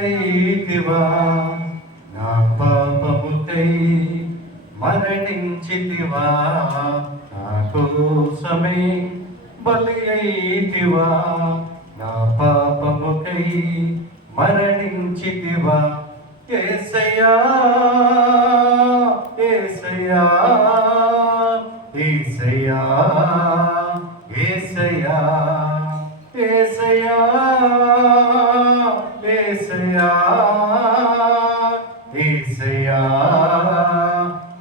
అయితివా నా పాపముకై మరణించితివా నా కోసమే బలి అయితివా నా పాపముకై మరణించితివా యేసయ్యా యేసయ్యా యేసయ్యా యేసయ్యా యేసయ్యా యేసయ్యా యేసయ్యా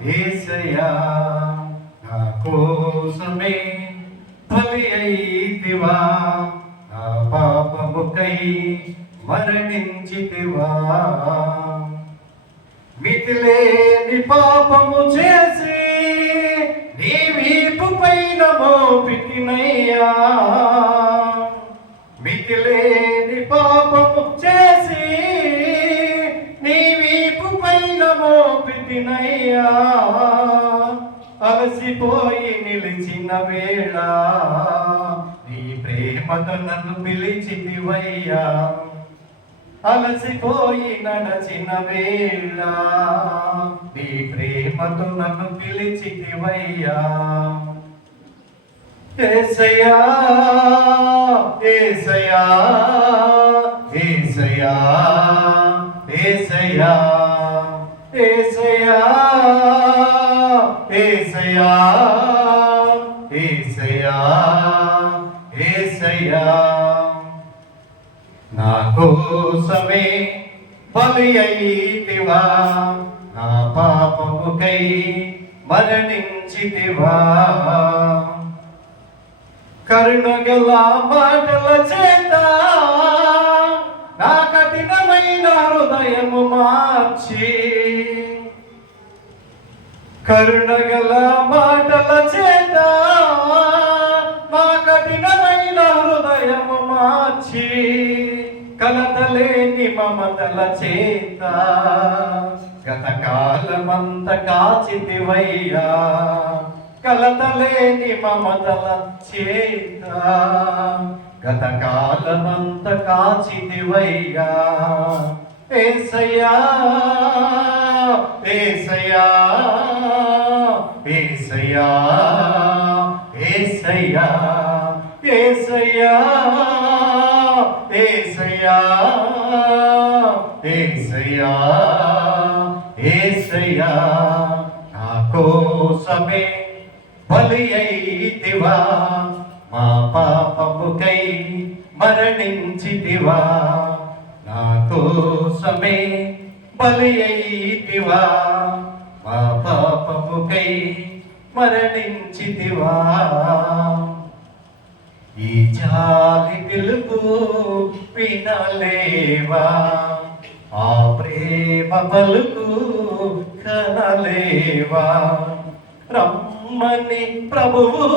యేసయ్యా నా కోసమే బలి అయితివా నా పాపముకై మరణించితివా మితిలేని పాపము చేసి నీ వీపు పైన మోపితినయ్యా మితిలేని పాపము చేసి నీ వీపు పైన మోపితినయ్యా అలసిపోయి నిలిచిన వేళ నీ ప్రేమతో నన్ను పిలిచితివయ్యా అలసిపోయి నడచిన వేళ నీ ప్రేమతో నన్ను పిలిచితివయ్యా యేసయ్యా యేసయ్యా యేసయ్యా యేసయ్యా యేసయ్యా యేసయ్యా యేసయ్యా యేసయ్యా నా కోసమే బలి అయితివా నా పాపముకై మరణించితివా కరుణగల మాటల చేత నా కఠినమైన హృదయము మార్చి కరుణగల మాటల చేత నా కఠినమైన హృదయము మార్చి కలతలేని మమతల చేత గతకాలమంత కాచితివయ్యా కలతలేని మమతల చేత గతకాలమంత కాచితివయ్యా యేసయ్యా యేసయ్యా యేసయ్యా యేసయ్యా యేసయ్యా యేసయ్యా యేసయ్యా యేసయ్యా నా కోసమే బలి అయితివా మా పాపముకై మరణించితివా నా కోసమే బలి అయితివా మా పాపముకై మరణించితివా ఈ జాలి పిలుపు వినలేవా ఆ ప్రేమ పలుకు కనలేవా రమ్మని ప్రభువు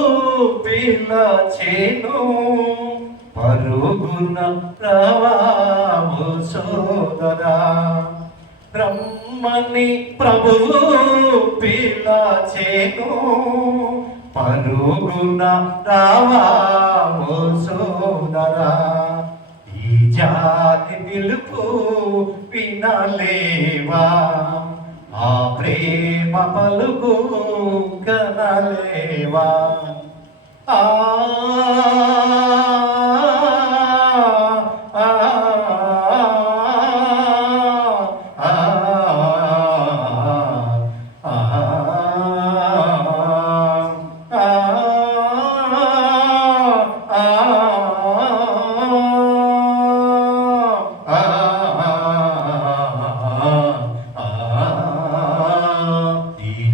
పిలచెను పరుగున రావాము సోదరా రమ్మని ప్రభువు పిలచెను పరుగున రావాము సోదరా ఈ జాతి పిలుపు వినలేవా ఆ ప్రేమ పలుకు కనలేవా ఆ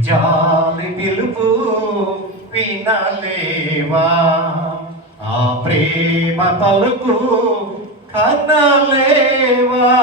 జాలి పిలుపు వినలేవా ఆ ప్రేమ పలుకు కనలేవా